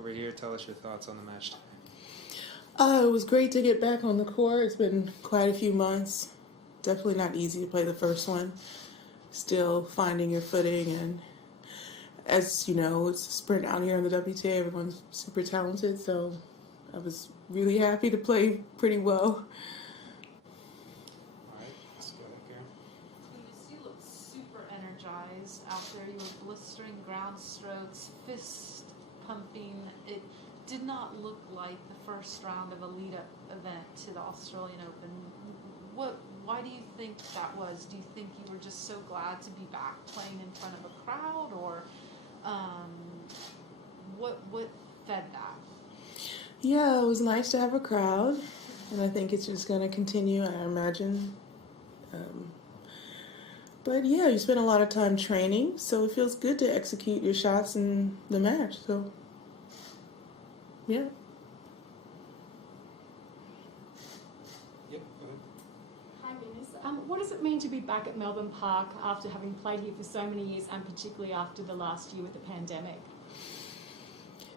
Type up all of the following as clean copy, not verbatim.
Over here, tell us your thoughts on the match today. It was great to get back on the court. It's been quite a few months. Definitely not easy to play the first one. Still finding your footing, and as you know, it's a sprint out here in the WTA. Everyone's super talented, so I was really happy to play pretty well. All right, let's go ahead, Karen. You looked super energized out there. You were blistering ground strokes, fist pumping. It did not look like the first round of a lead-up event to the Australian Open. Why do you think that was? Do you think you were just so glad to be back playing in front of a crowd, or what fed that? Yeah, it was nice to have a crowd, and I think it's just going to continue, I imagine. But yeah, you spend a lot of time training, so it feels good to execute your shots in the match. So, yeah. Yep, go ahead. Hi, Venus. What does it mean to be back at Melbourne Park after having played here for so many years, and particularly after the last year with the pandemic?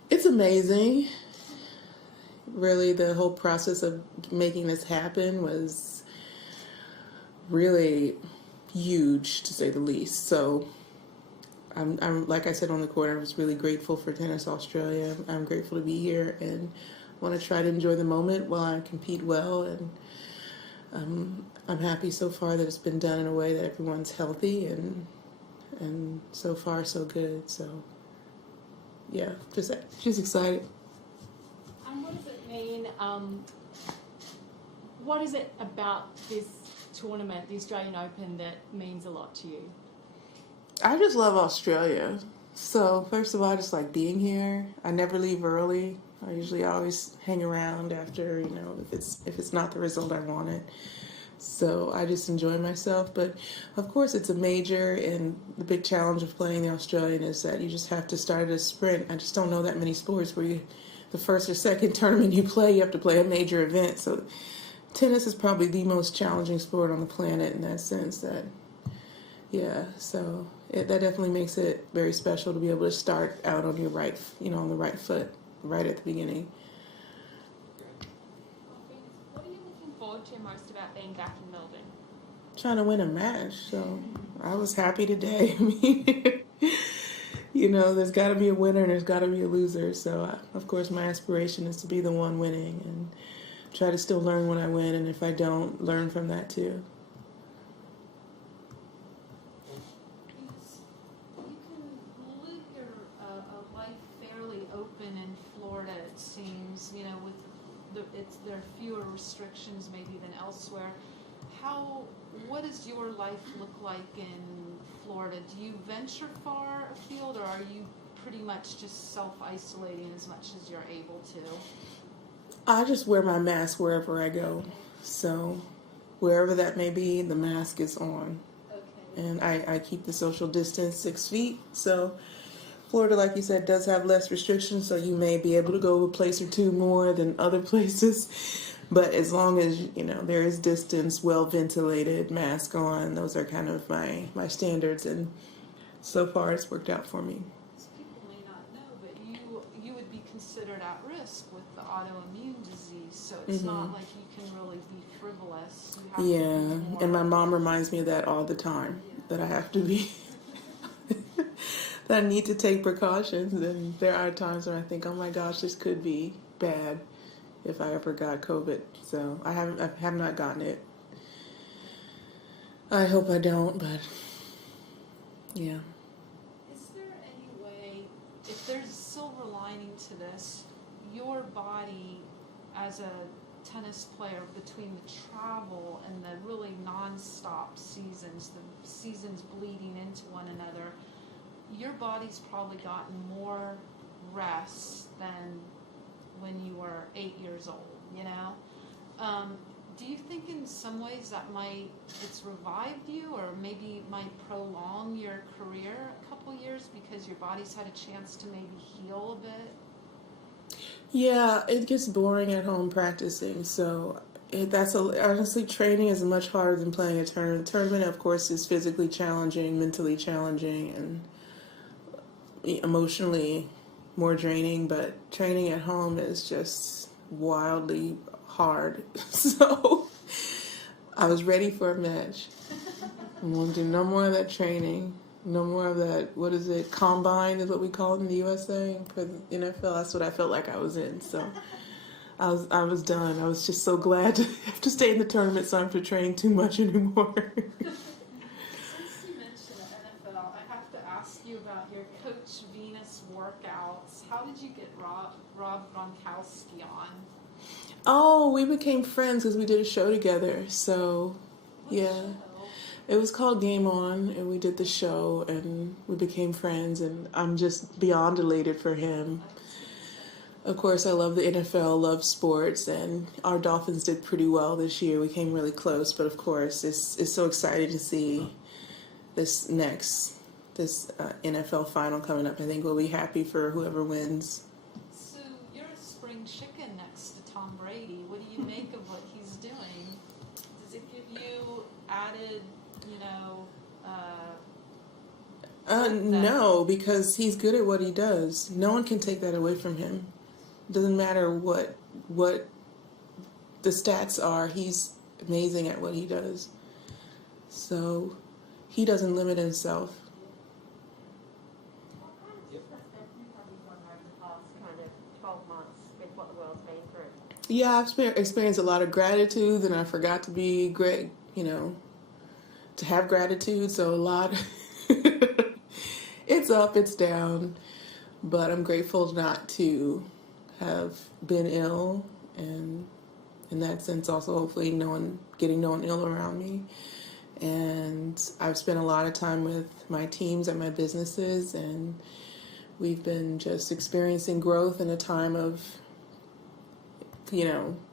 It's amazing. Really, the whole process of making this happen was really huge, to say the least. So, I'm like I said on the court, I was really grateful for Tennis Australia. I'm grateful to be here and want to try to enjoy the moment while I compete well. And I'm happy so far that it's been done in a way that everyone's healthy, and so far so good. So, yeah, just excited. And what does it mean? What is it about this tournament, the Australian Open, that means a lot to you? I just love Australia. So first of all, I just like being here. I never leave early. I usually always hang around after, if it's not the result I wanted. So I just enjoy myself. But of course it's a major, and the big challenge of playing the Australian is that you just have to start at a sprint. I just don't know that many sports where the first or second tournament you play, you have to play a major event. So tennis is probably the most challenging sport on the planet in that sense. That definitely makes it very special to be able to start out on your right, on the right foot, right at the beginning. What are you looking forward to most about being back in Melbourne? Trying to win a match, so I was happy today. There's got to be a winner and there's got to be a loser. So, of course, my aspiration is to be the one winning and try to still learn when I win, and if I don't, learn from that too. Open in Florida, it seems, with there are fewer restrictions maybe than elsewhere. What does your life look like in Florida? Do you venture far afield, or are you pretty much just self-isolating as much as you're able to? I just wear my mask wherever I go. So wherever that may be, the mask is on. Okay. And I keep the social distance 6 feet. So Florida, like you said, does have less restrictions, so you may be able to go a place or two more than other places. But as long as, there is distance, well ventilated, mask on, those are kind of my standards. And so far it's worked out for me. People may not know, but you would be considered at risk with the autoimmune disease, so it's not like you can really be frivolous. You have to be more. And my mom reminds me of that all the time, that I have to be... that I need to take precautions, and there are times when I think, oh my gosh, this could be bad if I ever got COVID. So I have not gotten it. I hope I don't, but yeah. Is there any way, if there's a silver lining to this, your body as a tennis player, between the travel and the really non-stop seasons, the seasons bleeding into one another, your body's probably gotten more rest than when you were 8 years old, Do you think in some ways that it's revived you, or maybe might prolong your career a couple years because your body's had a chance to maybe heal a bit? Yeah, it gets boring at home practicing, so honestly, training is much harder than playing a tournament. Tournament, of course, is physically challenging, mentally challenging, and emotionally more draining, but training at home is just wildly hard. So I was ready for a match. I won't do no more of that training. No more of that, what is it, combine is what we call it in the USA for the NFL. That's what I felt like I was in. So I was done. I was just so glad to have to stay in the tournament so I don't have to train too much anymore. Since you mentioned the NFL, I have to ask you about your Coach Venus workouts. How did you get Rob Gronkowski on? Oh, we became friends because we did a show together. So, What yeah. show? It was called Game On, and we did the show, and we became friends, and I'm just beyond elated for him. Of course, I love the NFL, love sports, and our Dolphins did pretty well this year. We came really close, but of course, it's so exciting to see this NFL final coming up. I think we'll be happy for whoever wins. So you're a spring chicken next to Tom Brady. What do you make of what he's doing? Does it give you added, No, because he's good at what he does. No one can take that away from him. Doesn't matter what the stats are. He's amazing at what he does. So he doesn't limit himself. What kind of perspective have you gotten over the past kind of 12 months with what the world's been through? Yeah, I've experienced a lot of gratitude, and I forgot to be great, to have gratitude. So a lot. It's up, it's down, but I'm grateful not to have been ill, and in that sense also hopefully getting no one ill around me. And I've spent a lot of time with my teams and my businesses, and we've been just experiencing growth in a time of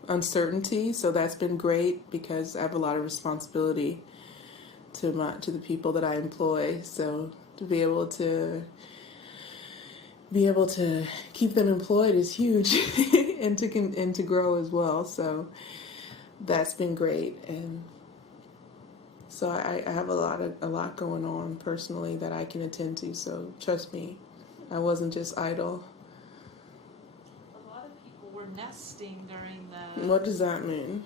uncertainty. So that's been great because I have a lot of responsibility to the people that I employ. So to be able to keep them employed is huge, and to grow as well. So that's been great, and so I have a lot going on personally that I can attend to. So trust me, I wasn't just idle. A lot of people were nesting during the What does that mean?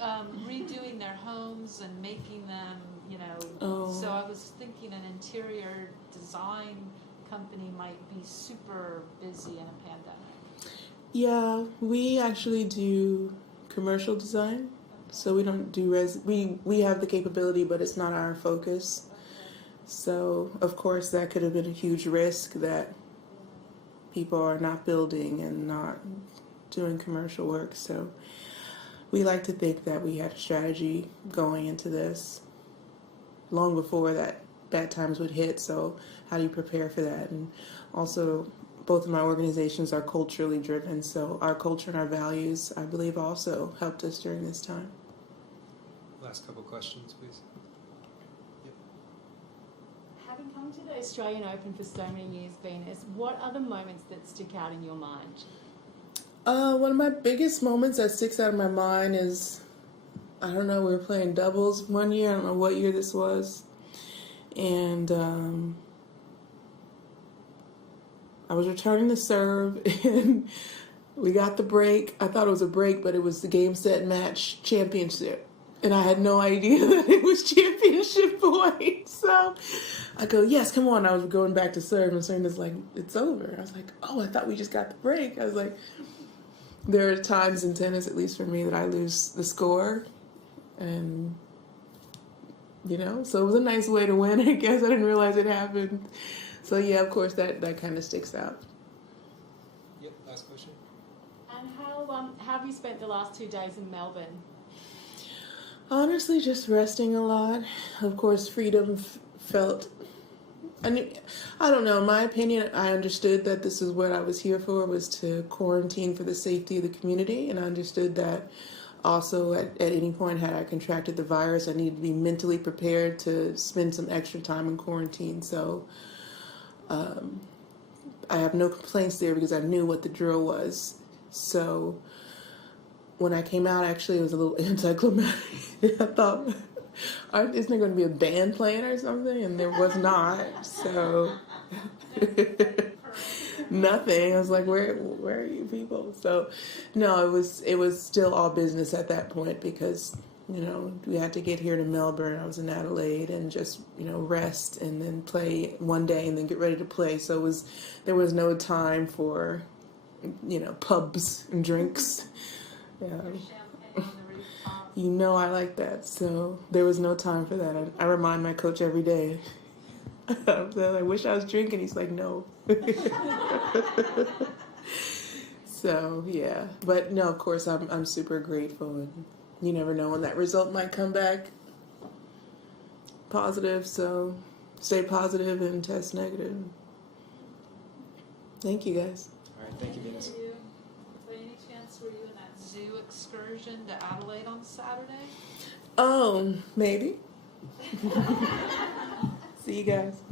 redoing their homes and making them, Oh. So I was thinking an interior design company might be super busy in a pandemic. Yeah, we actually do commercial design. So we don't do we have the capability, but it's not our focus. So of course that could have been a huge risk that people are not building and not doing commercial work. So we like to think that we had a strategy going into this long before that bad times would hit. So how do you prepare for that? And also both of my organizations are culturally driven, so our culture and our values, I believe, also helped us during this time. Last couple questions, please. Yep. Having come to the Australian Open for so many years, Venus, what are the moments that stick out in your mind? One of my biggest moments that sticks out of my mind is, I don't know, we were playing doubles one year, I don't know what year this was, and I was returning the serve, and we got the break. I thought it was a break, but it was the game, set, match championship. And I had no idea that it was championship point. So I go, yes, come on. I was going back to serve, and Serena's like, it's over. I was like, oh, I thought we just got the break. I was like, there are times in tennis, at least for me, that I lose the score. And, so it was a nice way to win, I guess. I didn't realize it happened. So, yeah, of course, that kind of sticks out. Yep, last question. And how have you spent the last 2 days in Melbourne? Honestly, just resting a lot. Of course, freedom felt... I don't know, in my opinion, I understood that this is what I was here for, was to quarantine for the safety of the community. And I understood that also at any point, had I contracted the virus, I needed to be mentally prepared to spend some extra time in quarantine. So I have no complaints there because I knew what the drill was. So when I came out, actually, it was a little anticlimactic. I thought, isn't there going to be a band playing or something? And there was not. So nothing. I was like, where are you people? So, no, it was still all business at that point because, you know, we had to get here to Melbourne. I was in Adelaide and just, you know, rest and then play one day and then get ready to play. So there was no time for, you know, pubs and drinks. Yeah. Champagne on the rooftop. You know I like that, so there was no time for that. I remind my coach every day. I wish I was drinking. He's like, no. So yeah, but no, of course I'm super grateful, and you never know when that result might come back positive. So stay positive and test negative. Thank you guys. All right, thank you, Venus. You, by any chance, were you in that zoo excursion to Adelaide on Saturday? Maybe. See you guys.